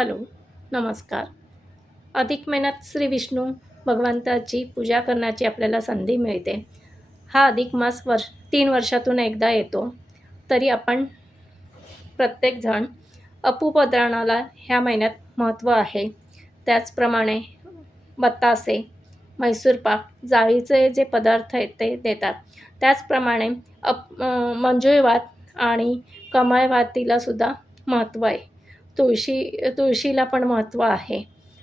Hello, नमस्कार. अधिक महिन्यात श्री विष्णू भगवंताची पूजा करण्याची आपल्याला संधी मिळते. हा अधिक मास 3 वर्षातून एकदा येतो. तरी आपण प्रत्येकजण अपूपद्राणाला ह्या महिन्यात महत्त्व आहे. त्याचप्रमाणे बत्तासे, म्हैसूर पाक, जाळीचे जे पदार्थ आहेत ते देतात. त्याचप्रमाणे मंजुळवात आणि कमळवातीलासुद्धा महत्त्व आहे. तुळशीला पण महत्त्व आहे.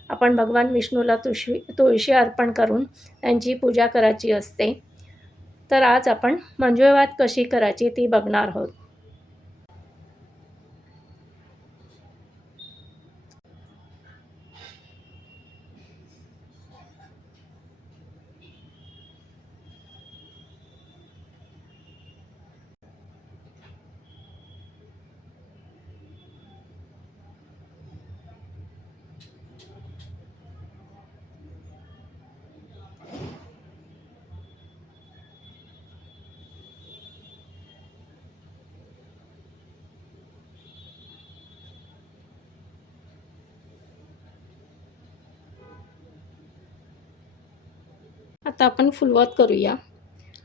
आपण भगवान विष्णूला तुळशी अर्पण करून त्यांची पूजा करायची असते. तर आज आपण मंजुळवात कशी करायची ती बघणार आहोत. आता आपण फुलवात करूया.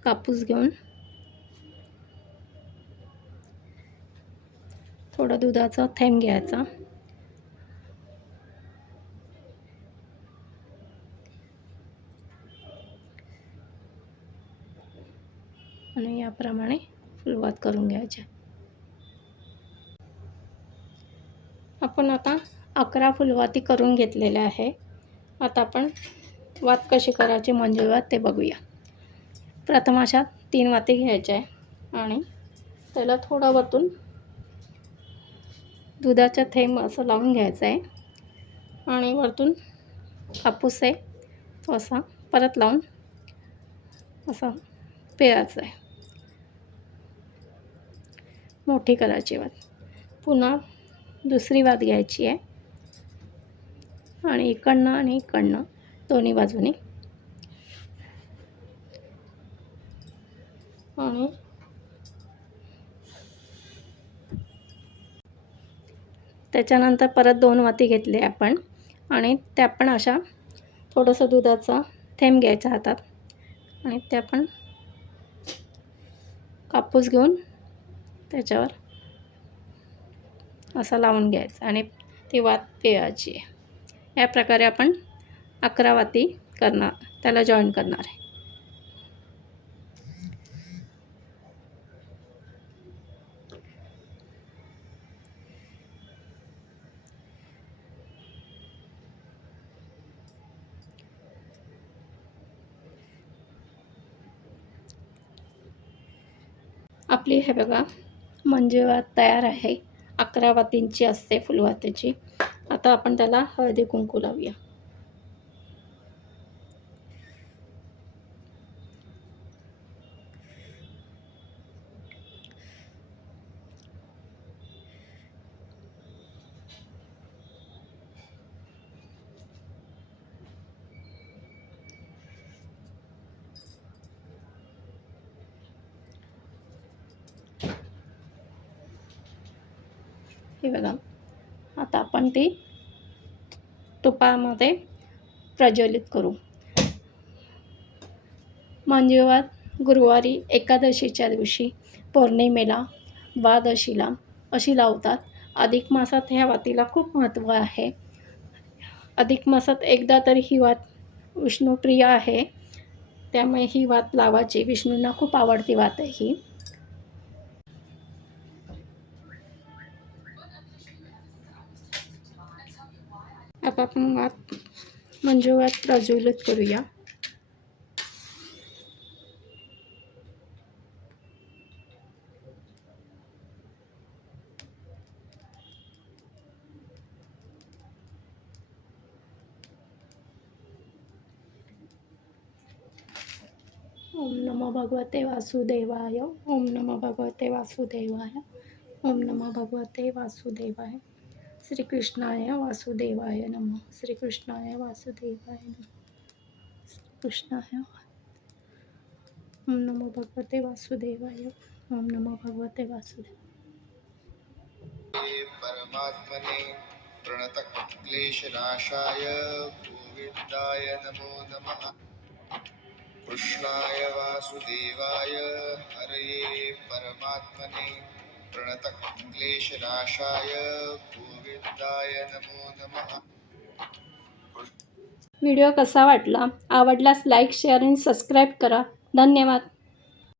कापूस घेऊन थोडा दुधाचा थेंब घ्यायचा आणि याप्रमाणे फुलवात करून घ्यायचे. आपण आता 11 फुलवाती करून घेतलेल्या आहे. आता आपण वात कशी करायची मंजुळवात ते बघूया. प्रथम अशा 3 वाती घ्यायच्या आहे आणि त्याला थोडा वरतून दुधाचा थेंब असं लावून घ्यायचं आहे आणि वरतून कापूस आहे तो असा परत लावून असा पिळायचा आहे. मोठी करायची वात. पुन्हा दुसरी वात घ्यायची आहे आणि इकडनं दोन्ही बाजूनी आणि त्याच्यानंतर परत 2 वाती घेतले आपण आणि त्या पण अशा थोडंसं दुधाचा थेंब घ्यायचा हातात आणि त्या पण कापूस घेऊन त्याच्यावर असा लावून घ्यायचा आणि ती वात पिळायची आहे. या प्रकारे आपण 11 वाती करणार, त्याला जॉईन करणार आहे. आपली हे बघा मंजुळवात तयार आहे. 11 वातींची असते फुलवातीची. आता आपण त्याला हळदी कुंकू लावूया. हे बघा आता आपण ती तुपामध्ये प्रज्वलित करू. मंजुळवात गुरुवारी एकादशीच्या दिवशी, पौर्णिमेला, द्वादशीला अशी लावतात. अधिक मासात ह्या वातीला खूप महत्त्व आहे. अधिक मासात एकदा तरी ही वात विष्णुप्रिय आहे, त्यामुळे ही वात लावायची. विष्णूंना खूप आवडती वात आहे ही. आता आपण मंजुळवात प्रज्वलित करूया. ओम नमो भगवते वासुदेवाय. ओम नमो भगवते वासुदेवाय. ओम नमो भगवते वासुदेवाय. श्रीकृष्णाय वासुदेवाय नमः. श्रीकृष्णाय वासुदेवाय नमः. श्रीकृष्णाय. ओम नमो भगवते वासुदेवाय. ओम नमो भगवते वासुदेवाय. परमात्मने प्रणतक्लेशनाशाय गोविन्दाय नमो नमः। कृष्णाय वासुदेवाय हरये परमात्मने प्रणतक्लेशनाशाय गोविन्दाय नमो नमः। व्हिडिओ कसा वाटला? आवडल्यास लाईक, शेअर आणि सबस्क्राईब करा. धन्यवाद.